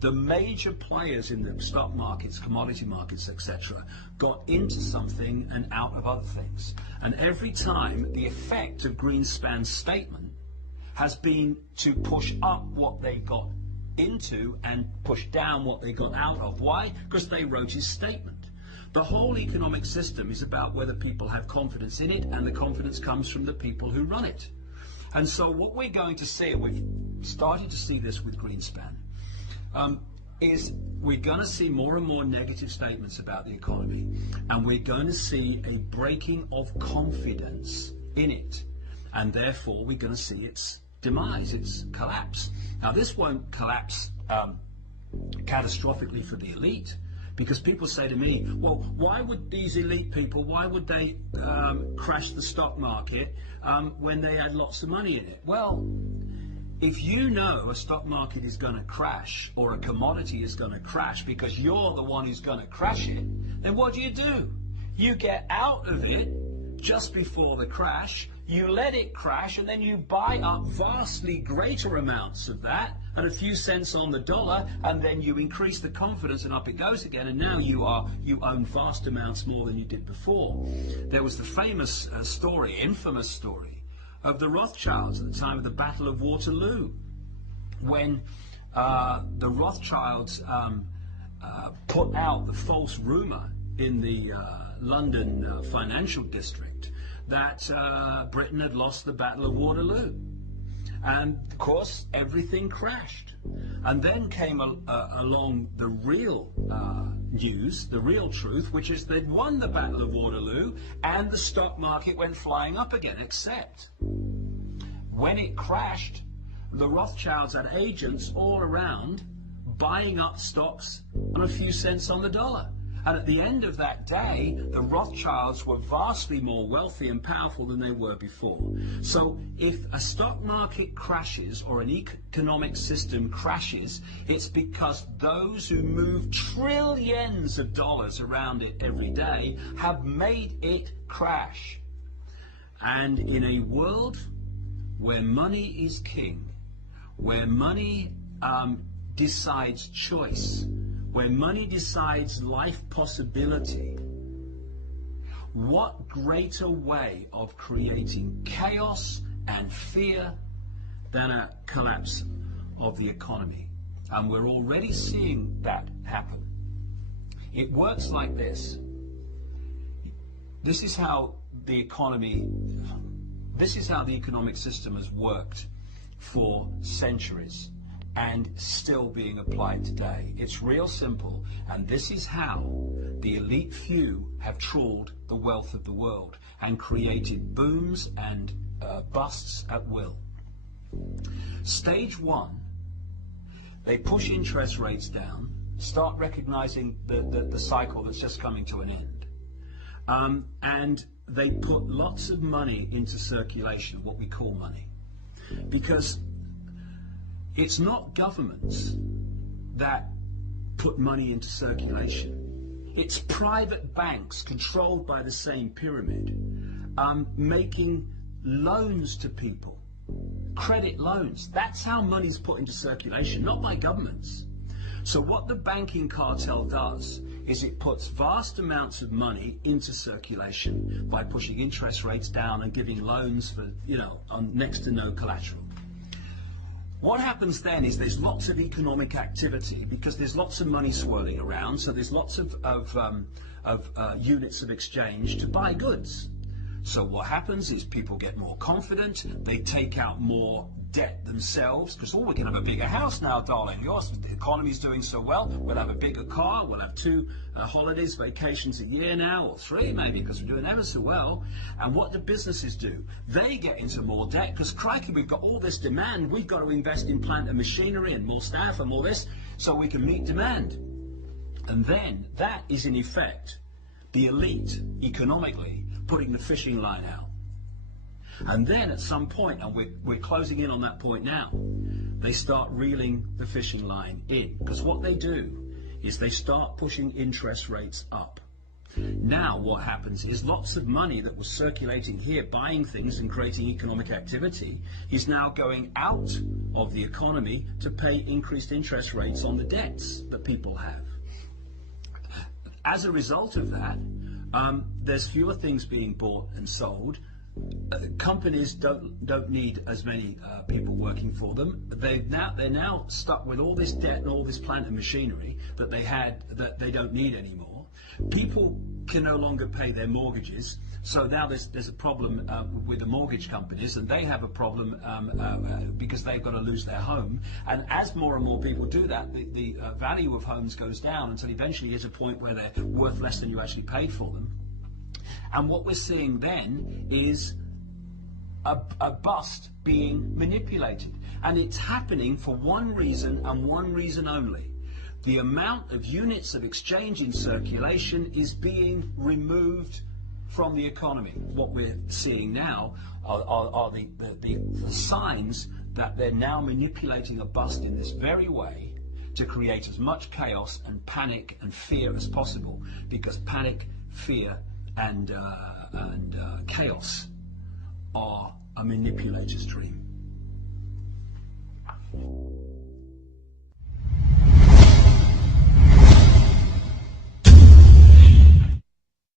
The major players in the stock markets, commodity markets, etc., got into something and out of other things. And every time the effect of Greenspan's statement has been to push up what they got into and push down what they got out of. Why? Because they wrote his statement. The whole economic system is about whether people have confidence in it, and the confidence comes from the people who run it. And so what we're going to see, and we've started to see this with Greenspan, is we're going to see more and more negative statements about the economy, and we're going to see a breaking of confidence in it, and therefore we're going to see its demise, its collapse. Now this won't collapse catastrophically for the elite, because people say to me, well, why would these elite people, why would they crash the stock market when they had lots of money in it? Well, if you know a stock market is going to crash, or a commodity is going to crash because you're the one who's going to crash it, then what do? You get out of it just before the crash, you let it crash, and then you buy up vastly greater amounts of that at a few cents on the dollar, and then you increase the confidence, and up it goes again, and now you own vast amounts more than you did before. There was the famous infamous story, of the Rothschilds at the time of the Battle of Waterloo, when the Rothschilds put out the false rumor in the London financial district that Britain had lost the Battle of Waterloo. And of course, everything crashed. And then came along the real news, the real truth, which is they'd won the Battle of Waterloo, and the stock market went flying up again, except when it crashed, the Rothschilds had agents all around buying up stocks on a few cents on the dollar. And at the end of that day, the Rothschilds were vastly more wealthy and powerful than they were before. So if a stock market crashes, or an economic system crashes, it's because those who move trillions of dollars around it every day have made it crash. And in a world where money is king, where money decides choice, where money decides life possibility, what greater way of creating chaos and fear than a collapse of the economy? And we're already seeing that happen. It works like this. This is how the economic system has worked for centuries, and still being applied today. It's real simple, and this is how the elite few have trawled the wealth of the world and created booms and busts at will. Stage one, they push interest rates down, start recognizing the cycle that's just coming to an end, and they put lots of money into circulation, what we call money, because it's not governments that put money into circulation. It's private banks controlled by the same pyramid, making loans to people, credit loans. That's how money's put into circulation, not by governments. So what the banking cartel does is it puts vast amounts of money into circulation by pushing interest rates down and giving loans for, on next to no collateral. What happens then is there's lots of economic activity because there's lots of money swirling around, so there's lots of units of exchange to buy goods. So what happens is people get more confident, they take out more debt themselves, because we're going to have a bigger house now, darling. The economy's doing so well, we'll have a bigger car, we'll have 2 holidays, vacations a year now, or 3 maybe, because we're doing ever so well. And what do businesses do? They get into more debt, because crikey, we've got all this demand, we've got to invest in plant and machinery and more staff and all this, so we can meet demand. And then that is in effect the elite, economically, putting the fishing line out. And then at some point, and we're closing in on that point now, they start reeling the fishing line in. Because what they do is they start pushing interest rates up. Now what happens is lots of money that was circulating here, buying things and creating economic activity, is now going out of the economy to pay increased interest rates on the debts that people have. As a result of that, there's fewer things being bought and sold. Companies don't need as many people working for them. They're now stuck with all this debt and all this plant and machinery that they had that they don't need anymore. People can no longer pay their mortgages, so now there's a problem with the mortgage companies, and they have a problem because they've got to lose their home. And as more and more people do that, the value of homes goes down until eventually there's a point where they're worth less than you actually paid for them. And what we're seeing then is a bust being manipulated. And it's happening for one reason and one reason only. The amount of units of exchange in circulation is being removed from the economy. What we're seeing now are the signs that they're now manipulating a bust in this very way to create as much chaos and panic and fear as possible, because panic, fear, and chaos are a manipulator's dream.